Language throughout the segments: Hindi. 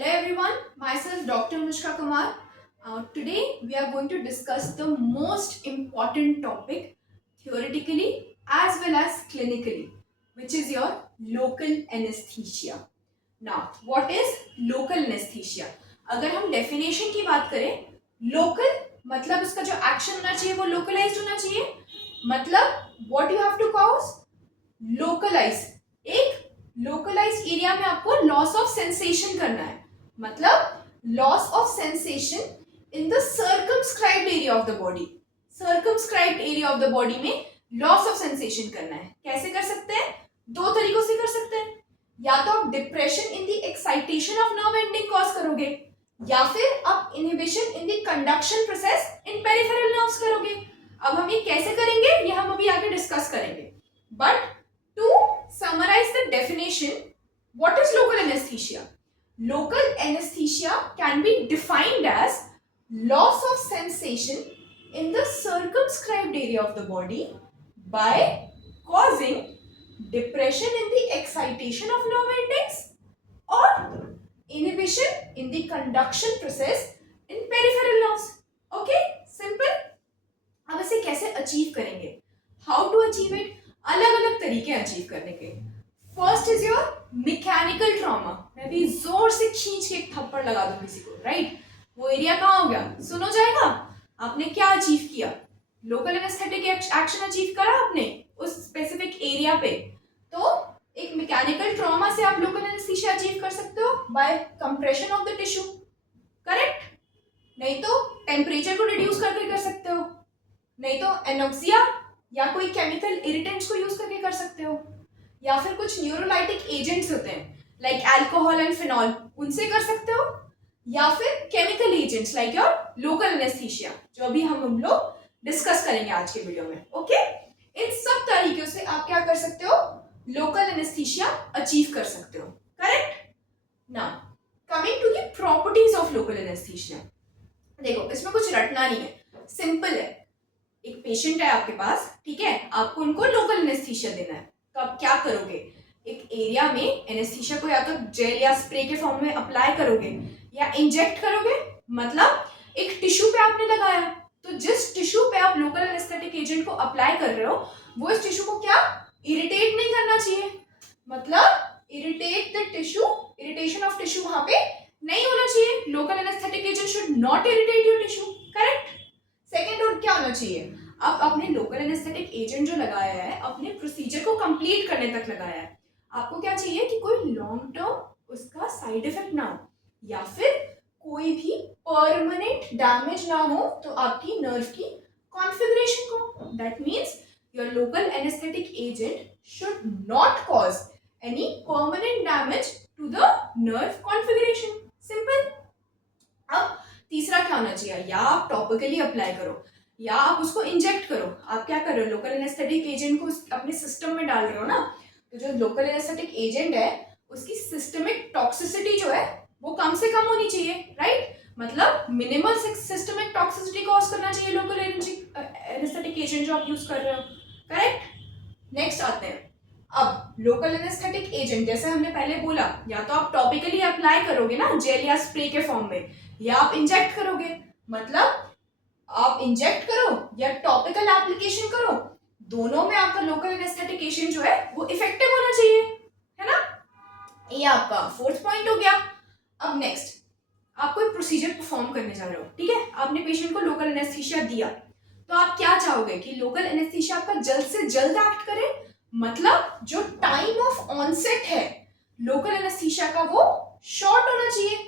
Hello everyone, myself Dr. Anushka Kumar. Today we are going to discuss the most important topic theoretically as well as clinically, which is your local anesthesia. Now, what is local anesthesia? अगर हम definition की बात करें, local मतलब उसका जो action होना चाहिए वो localized होना चाहिए. मतलब what you have to cause? Localize. एक लोकलाइज एरिया में आपको लॉस ऑफ सेंसेशन करना है. मतलब loss of sensation in the circumscribed area of the body. Circumscribed area of the body में लॉस ऑफ सेंसेशन करना है. कैसे कर सकते हैं? दो तरीकों से कर सकते हैं. या तो आप depression in the excitation of nerve ending cause करोगे, या फिर आप inhibition in the conduction process in peripheral nerves करोगे. अब हम ये कैसे करेंगे ये हम अभी आगे डिस्कस करेंगे. But to summarize the definition, what is local anesthesia? Local anesthesia can be defined as loss of sensation in the circumscribed area of the body by causing depression in the excitation of nerve endings or inhibition in the conduction process in peripheral nerves. Okay, simple. अब इसे कैसे अचीव करेंगे? How to achieve it? अलग अलग तरीके अचीव करने के. First is your mechanical trauma. मैं भी जोर से खींच के एक थप्पड़ लगा दूं किसी को, राइट? वो एरिया कहाँ हो गया? सुनो जाएगा. आपने क्या अचीव किया? लोकल एनेस्थेटिक एक्शन अचीव करा आपने उस स्पेसिफिक एरिया पे. तो एक मैकेनिकल ट्रॉमा से आप लोकल एनेस्थीसिया अचीव कर सकते हो by compression of the tissue. Correct? नहीं तो टेम्परेचर को रिड्यूस करके कर सकते हो, नहीं तो एनोक्सिया या कोई केमिकल इरिटेंट्स को यूज करके कर सकते हो, या फिर कुछ न्यूरोलाइटिक एजेंट्स होते हैं लाइक अल्कोहल एंड फिनॉल, उनसे कर सकते हो, या फिर chemical agents like your local anaesthesia जो अभी हम लोग डिस्कस करेंगे आज के वीडियो में. ओके, इन सब तरीकों से आप क्या कर सकते हो? लोकल एनेस्थीसिया अचीव कर सकते हो. Correct? Now coming to the properties of local anaesthesia. देखो, इसमें कुछ रटना नहीं है, सिंपल है. एक पेशेंट है आपके पास, ठीक है, आपको उनको लोकल एनेस्थीसिया देना है. तो आप क्या करोगे? एक एरिया में एनेस्थीसिया को या तो जेल या स्प्रे के फॉर्म में अप्लाई करोगे या इंजेक्ट करोगे. मतलब एक टिश्यू पे आपने लगाया, तो जिस टिश्यू पे आप लोकल एनेस्थेटिक एजेंट को अप्लाई कर रहे हो वो इस टिश्यू को क्या इरिटेट नहीं करना चाहिए. मतलब irritate the tissue, irritation of tissue वहां पे नहीं होना चाहिए. Local anaesthetic agent should not irritate your tissue. Correct? Second और क्या होना चाहिए? आप अपने लोकल एनेस्थेटिक एजेंट जो लगाया है अपने प्रोसीजर को कंप्लीट करने तक लगाया है. आपको क्या चाहिए कि कोई लॉन्ग टर्म उसका साइड इफेक्ट ना हो, या फिर कोई भी परमानेंट डैमेज ना हो तो आपकी नर्व की कॉन्फ़िगरेशन को. That means your local anaesthetic agent should not cause any permanent damage to the nerve configuration. Simple. अब तीसरा क्या होना चाहिए? या आप टॉपिकली अप्लाई करो या आप उसको इंजेक्ट करो. आप क्या कर रहे हो? लोकल एनेस्थेटिक एजेंट को अपने सिस्टम में डाल रहे हो ना. तो जो लोकल एनेस्थेटिक एजेंट है उसकी सिस्टमिक टॉक्सिसिटी जो है वो कम से कम होनी चाहिए, राइट? मतलब मिनिमल सिस्टमिक टॉक्सिसिटी कॉज करना चाहिए लोकल एनेस्थेटिक एजेंट जो आप यूज कर रहे हो. करेक्ट? नेक्स्ट आते हैं. अब लोकल एनेस्थेटिक एजेंट जैसे हमने पहले बोला, या तो आप टॉपिकली अप्लाई करोगे ना जेल या स्प्रे के फॉर्म में, या आप इंजेक्ट करोगे. मतलब आप इंजेक्ट करो या टॉपिकल एप्लीकेशन करो, दोनों में आपका लोकल एनेस्थेटिक एजेंट जो है वो इफेक्टिव होना चाहिए, है ना? ये आपका फोर्थ पॉइंट हो गया. अब नेक्स्ट, आप कोई प्रोसीजर परफॉर्म करने जा रहे हो, ठीक है, आपने पेशेंट को लोकल एनेस्थीसिया दिया, तो आप क्या चाहोगे कि लोकल एनेस्थीसिया आपका जल्द से जल्द एक्ट करे. मतलब जो टाइम ऑफ ऑनसेट है लोकल एनेस्थीसिया का वो शॉर्ट होना चाहिए.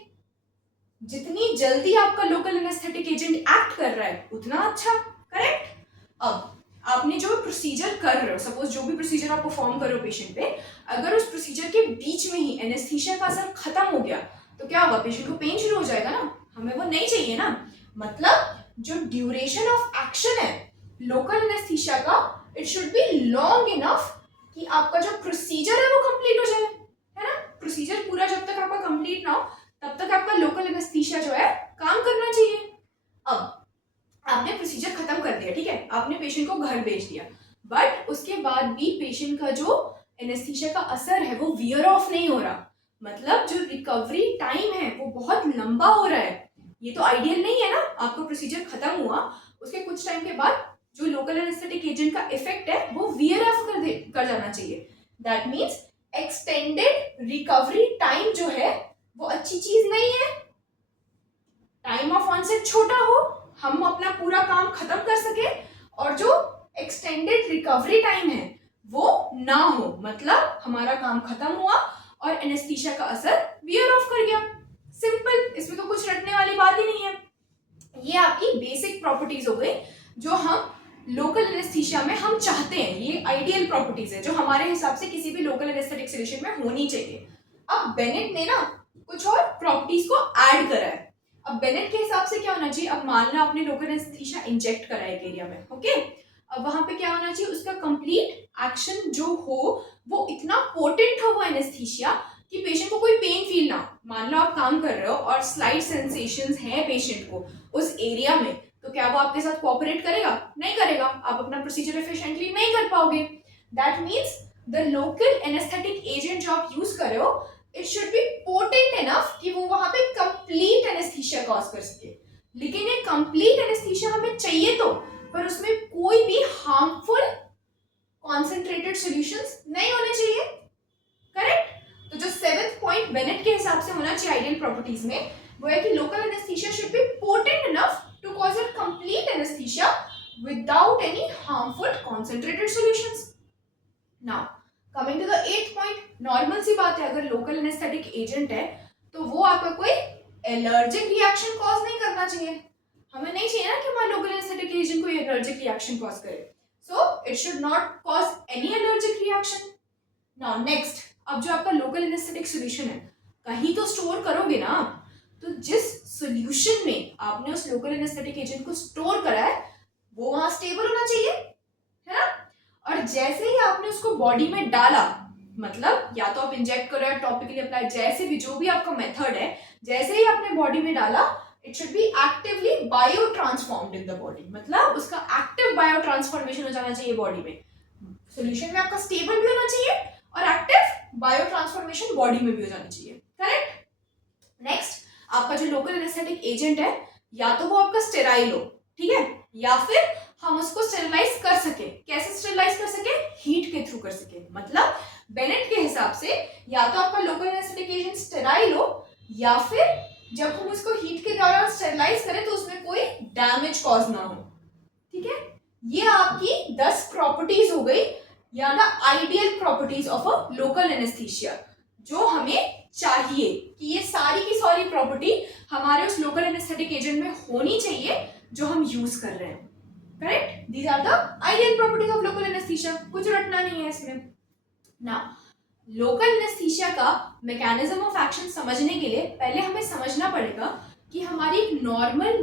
जितनी जल्दी आपका लोकल एनेस्थेटिक एजेंट एक्ट कर रहा है उतना अच्छा. करेक्ट? अब आपने जो प्रोसीजर कर रहे हो, सपोज जो भी प्रोसीजर आप परफॉर्म कर रहे हो पेशेंट पे, अगर उस प्रोसीजर के बीच में ही एनेस्थीसिया का असर खत्म हो गया तो क्या होगा? पेशेंट को पेन शुरू हो जाएगा ना. हमें वो नहीं चाहिए ना. मतलब जो ड्यूरेशन ऑफ एक्शन है लोकल एनेस्थीसिया का, it should be long enough कि आपका जो प्रोसीजर है वो कंप्लीट हो जाए, है ना? प्रोसीजर पूरा जब तक आपका कंप्लीट ना हो तब तक आपका लोकल एनेस्थीसिया जो है काम करना चाहिए. अब आपने प्रोसीजर खत्म कर दिया, ठीक है, आपने पेशेंट को घर भेज दिया, बट उसके बाद भी पेशेंट का जो एनेस्थीसिया का असर है वो वियर ऑफ नहीं हो रहा. मतलब जो रिकवरी टाइम है वो बहुत लंबा हो रहा है। ये तो आइडियल नहीं है ना। आपका प्रोसीजर खत्म हुआ, उसके कुछ टाइम के बाद जो लोकल एनेस्थेटिक एजेंट का इफेक्ट है वो वियर ऑफ कर जाना चाहिए। That means extended recovery time जो है वो अच्छी चीज नहीं है। टाइम ऑफ ऑनसेट छोटा हो, हम अपना पूरा काम खत्म कर सके, और जो एक्सटेंडेड रिकवरी टाइम है वो ना हो, मतलब हमारा काम खत्म हुआ और एनेस्थीसिया का असर वियर ऑफ कर गया। सिंपल, इसमें तो कुछ रटने वाली बात ही नहीं है। ये आपकी बेसिक प्रॉपर्टीज हो गई जो हम लोकल एनेस्थीसिया में हम चाहते हैं। ये आइडियल प्रॉपर्टीज है जो हमारे हिसाब से किसी भी लोकल एनेस्थेटिक सॉल्यूशन में होनी चाहिए। अब बेनेट ने ना कुछ और प्रॉपर्टीज को ऐड करा है। अब बेनेट के हिसाब से क्या होना चाहिए, अब मान लो आपने लोकल एनेस्थीसिया इंजेक्ट करा है एक एरिया में, ओके। अब वहां पे क्या होना चाहिए, उसका कंप्लीट एक्शन जो हो वो इतना पोटेंट हो वो एनेस्थीसिया कि पेशेंट को कोई पेन फील ना हो। मान लो आप काम कर रहे हो और स्लाइट सेंसेशंस हैं पेशेंट को उस एरिया में, तो क्या वो आपके साथ कोऑपरेट करेगा? नहीं करेगा। आप अपना प्रोसीजर एफिशिएंटली नहीं कर पाओगे। That means the local anaesthetic agent जो आप यूज कर रहे हो it should be potent enough कि वो वहां पे कंप्लीट एनेस्थीसिया कॉज कर सके। लेकिन ये कंप्लीट एनेस्थीसिया हमें चाहिए तो, पर उसमें कोई भी हार्मफुल कॉन्सेंट्रेटेड सॉल्यूशंस नहीं होने चाहिए। करेक्ट? तो जो 7th पॉइंट बेनेट के हिसाब से होना चाहिए आइडियल प्रॉपर्टीज में वो है कि local anaesthesia should be potent enough to cause a complete anaesthesia without any harmful concentrated solutions. Now coming to the 8th point, normal सी बात है, अगर लोकल एनेस्थेटिक एजेंट है तो वो आपका कोई एलर्जिक रिएक्शन कॉज नहीं करना चाहिए। हमें नहीं चाहिए ना कि हमारा लोकल एनेस्थेटिक एजेंट कोई एलर्जिक रिएक्शन कॉज करे। So it should not cause any allergic reaction. Now next, अब जो आपका लोकल एनेस्थेटिक सॉल्यूशन है कहीं तो स्टोर करोगे ना, तो जिस सॉल्यूशन में आपने उस लोकल एनेस्थेटिक एजेंट को स्टोर करा है वो वहां स्टेबल होना चाहिए, है ना। और जैसे ही आपने उसको बॉडी में डाला, मतलब या तो आप इंजेक्ट करो या टॉपिकली अप्लाई, जैसे भी जो भी आपका मेथड है, जैसे ही आपने बॉडी में डाला it should be actively bio transformed in the body, मतलब उसका एक्टिव बायो ट्रांसफॉर्मेशन हो जाना चाहिए बॉडी में। सॉल्यूशन में आपका स्टेबल भी होना चाहिए और एक्टिव बायो ट्रांसफॉर्मेशन बॉडी में भी हो जाना चाहिए। करेक्ट? नेक्स्ट, आपका जो लोकल एनेस्थेटिक एजेंट है या तो वो आपका स्टेराइल हो, ठीक है, या फिर हम उसको स्टेरिलाइज कर सके। कैसे स्टेरिलाइज कर सके? हीट के थ्रू कर सके। मतलब बेनेट के हिसाब से या तो आपका लोकल एनेस्थेटिक एजेंट स्टेराइल हो या फिर जब हम उसको हीट के द्वारा स्टेरिलाइज करें तो उसमें कोई डैमेज कॉज ना हो। ठीक है, ये आपकी 10 प्रॉपर्टीज हो गई या the ideal properties of a local anaesthesia, जो हमें चाहिए कि ये सारी की सारी प्रॉपर्टी हमारे उस लोकल एनेस्थेटिक एजेंट में होनी चाहिए जो हम यूज कर रहे हैं। Correct? These are the ideal properties of local anaesthesia. कुछ रटना नहीं है इसमें। नाउ लोकल एनेस्थीसिया का मैकेनिज्म ऑफ एक्शन समझने के लिए पहले हमें समझना पड़ेगा कि हमारी एक नॉर्मल